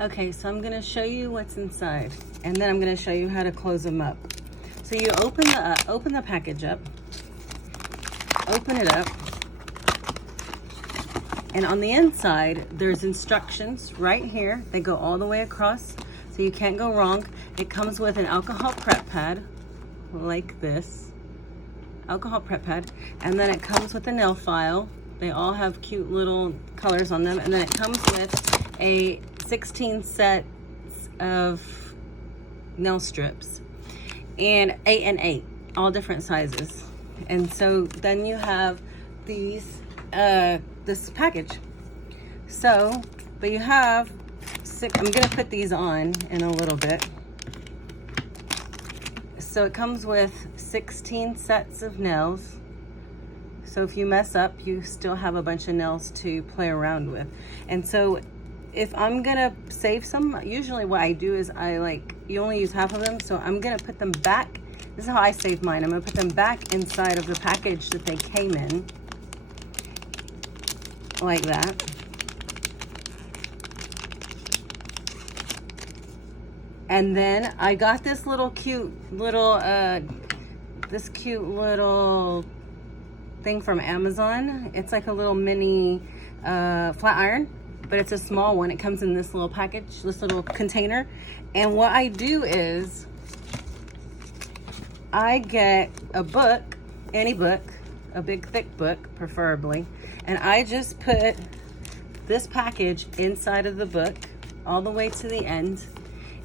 Okay, so I'm gonna show you what's inside, and then I'm gonna show you how to close them up. So you open the package up, open it up, and on the inside, there's instructions right here. They go all the way across, so you can't go wrong. It comes with an alcohol prep pad, like this, alcohol prep pad, and then it comes with a nail file. They all have cute little colors on them, and then it comes with a 16 sets of nail strips, and 8 and 8, all different sizes. And so then you have these, this package. So, but you have I'm gonna put these on in a little bit. So it comes with 16 sets of nails. So if you mess up, you still have a bunch of nails to play around with. And so if I'm gonna save some, usually what I do is you only use half of them, so I'm gonna put them back. This is how I save mine. I'm gonna put them back inside of the package that they came in, like that. And then I got this little cute little, thing from Amazon. It's like a little mini flat iron, but it's a small one. It comes in this little package, this little container. And what I do is I get a book, any book, a big thick book preferably, and I just put this package inside of the book all the way to the end,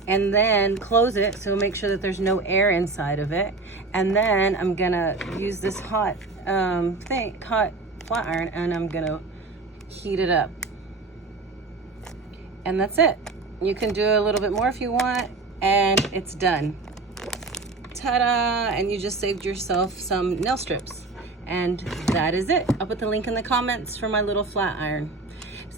and then close it so make sure that there's no air inside of it. And then I'm gonna use this hot flat iron, and I'm gonna heat it up. And that's it. You can do a little bit more if you want, and it's done. Ta-da! And you just saved yourself some nail strips. And that is it. I'll put the link in the comments for my little flat iron.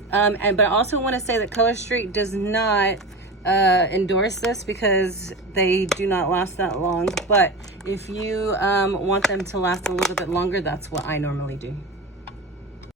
But I also want to say that Color Street does not endorse this because they do not last that long. But if you want them to last a little bit longer, that's what I normally do.